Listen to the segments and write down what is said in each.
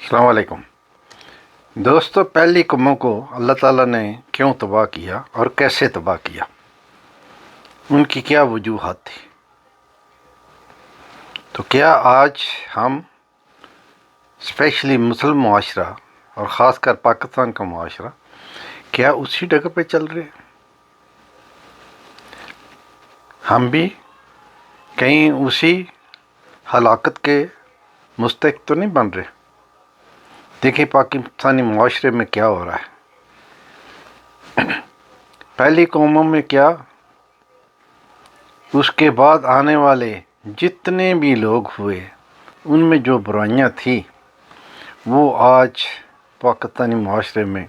السلام علیکم دوستو، پہلی قوموں کو اللہ تعالیٰ نے کیوں تباہ کیا اور کیسے تباہ کیا؟ ان کی کیا وجوہات تھی؟ تو کیا آج ہم اسپیشلی مسلم معاشرہ اور خاص کر پاکستان کا معاشرہ کیا اسی جگہ پہ چل رہے ہیں؟ ہم بھی کہیں اسی ہلاکت کے مستحق تو نہیں بن رہے؟ دیکھیں پاکستانی معاشرے میں کیا ہو رہا ہے، پہلی قوموں میں کیا، اس کے بعد آنے والے جتنے بھی لوگ ہوئے ان میں جو برائیاں تھیں وہ آج پاکستانی معاشرے میں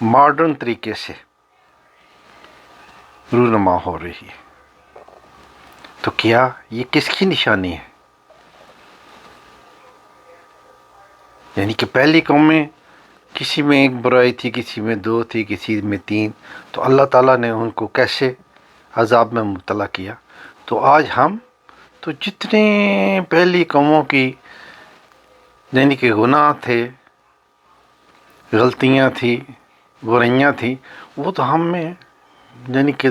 ماڈرن طریقے سے رونما ہو رہی ہے۔ تو کیا یہ کس کی نشانی ہے؟ یعنی کہ پہلی قومیں کسی میں ایک برائی تھی، کسی میں دو تھی، کسی میں تین، تو اللہ تعالیٰ نے ان کو کیسے عذاب میں مبتلا کیا۔ تو آج ہم تو جتنے پہلی قوموں کی یعنی کہ گناہ تھے، غلطیاں تھیں، برائیاں تھیں، وہ تو ہم میں یعنی کہ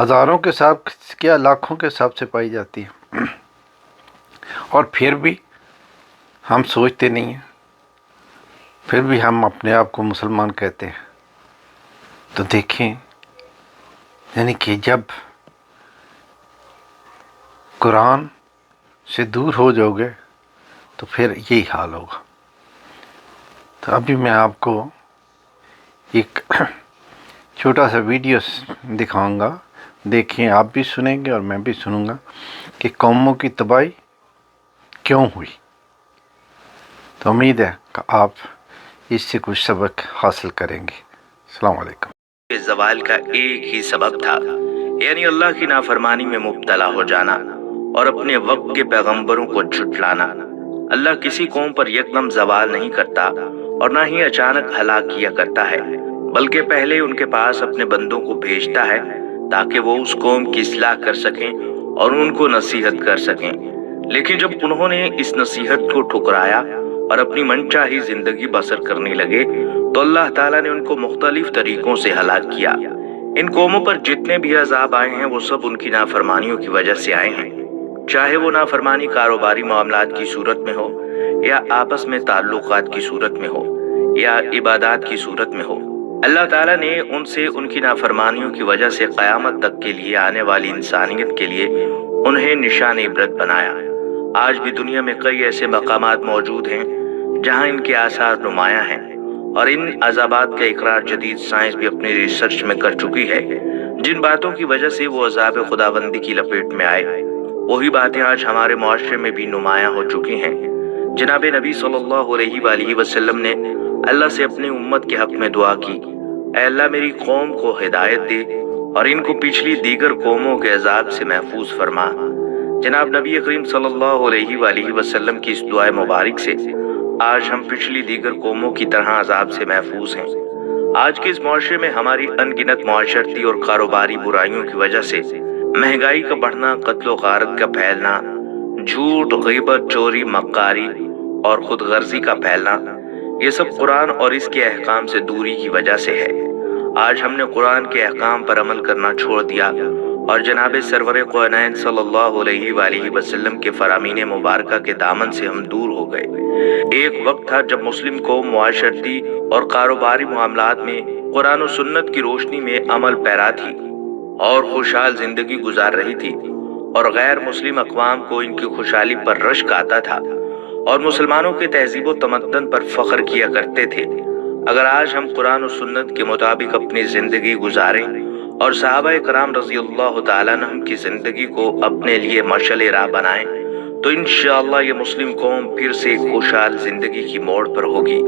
ہزاروں کے حساب کیا لاکھوں کے حساب سے پائی جاتی ہے، اور پھر بھی ہم سوچتے نہیں ہیں، پھر بھی ہم اپنے آپ کو مسلمان کہتے ہیں۔ تو دیکھیں یعنی کہ جب قرآن سے دور ہو جاؤ گے تو پھر یہی حال ہوگا۔ تو ابھی میں آپ کو ایک چھوٹا سا ویڈیو دکھاؤں گا، دیکھیں، آپ بھی سنیں گے اور میں بھی سنوں گا کہ قوموں کی تباہی کیوں ہوئی۔ تو امید ہے کہ آپ اس سے کچھ سبق حاصل کریں گے۔ السلام علیکم۔ زوال کا ایک ہی سبب تھا، یعنی اللہ کی نافرمانی میں مبتلا ہو جانا اور اپنے وقت کے پیغمبروں کو جھٹلانا۔ اللہ کسی قوم پر یکدم زوال نہیں کرتا اور نہ ہی اچانک ہلاک کیا کرتا ہے، بلکہ پہلے ان کے پاس اپنے بندوں کو بھیجتا ہے تاکہ وہ اس قوم کی اصلاح کر سکیں اور ان کو نصیحت کر سکیں۔ لیکن جب انہوں نے اس نصیحت کو ٹھکرایا اور اپنی منچاہی زندگی بسر کرنے لگے تو اللہ تعالیٰ نے ان کو مختلف طریقوں سے ہلاک کیا۔ ان قوموں پر جتنے بھی عذاب آئے ہیں وہ سب ان کی نافرمانیوں کی وجہ سے آئے ہیں، چاہے وہ نافرمانی کاروباری معاملات کی صورت میں ہو، یا آپس میں تعلقات کی صورت میں ہو، یا عبادات کی صورت میں ہو۔ اللہ تعالیٰ نے ان سے ان کی نافرمانیوں کی وجہ سے قیامت تک کے لیے آنے والی انسانیت کے لیے انہیں نشان عبرت بنایا۔ آج بھی دنیا میں کئی ایسے مقامات موجود ہیں جہاں ان کے آثار نمایاں ہیں، اور ان عذابات کا اقرار جدید سائنس بھی اپنی ریسرچ میں کر چکی ہے۔ جن باتوں کی وجہ سے وہ عذاب خداوندی کی لپیٹ میں آئے، وہی باتیں آج ہمارے معاشرے میں بھی نمایاں ہو چکی ہیں۔ جناب نبی صلی اللہ علیہ وآلہ وسلم نے اللہ سے اپنی امت کے حق میں دعا کی، اے اللہ میری قوم کو ہدایت دے اور ان کو پچھلی دیگر قوموں کے عذاب سے محفوظ فرما۔ جناب نبی کریم صلی اللہ علیہ وآلہ وسلم کی اس دعائے مبارک سے آج ہم پچھلی دیگر قوموں کی طرح عذاب سے محفوظ ہیں۔ آج کے اس معاشرے میں ہماری ان گنت معاشرتی اور کاروباری برائیوں کی وجہ سے مہنگائی کا بڑھنا، قتل و غارت کا پھیلنا، جھوٹ، غیبت، چوری، مکاری اور خود غرضی کا پھیلنا، یہ سب قرآن اور اس کے احکام سے دوری کی وجہ سے ہے۔ آج ہم نے قرآن کے احکام پر عمل کرنا چھوڑ دیا اور جناب سرور کونین صلی اللہ علیہ وآلہ وسلم کے فرامین مبارکہ کے دامن سے ہم دور ہو گئے۔ ایک وقت تھا جب مسلم قوم معاشرتی اور کاروباری معاملات میں قرآن و سنت کی روشنی میں عمل پیرا تھی اور خوشحال زندگی گزار رہی تھی، اور غیر مسلم اقوام کو ان کی خوشحالی پر رشک آتا تھا اور مسلمانوں کے تہذیب و تمدن پر فخر کیا کرتے تھے۔ اگر آج ہم قرآن و سنت کے مطابق اپنی زندگی گزاریں اور صحابہ کرام رضی اللہ تعالیٰ عنہم کی زندگی کو اپنے لیے مشعل راہ بنائیں تو انشاءاللہ یہ مسلم قوم پھر سے خوشحال زندگی کی موڑ پر ہوگی۔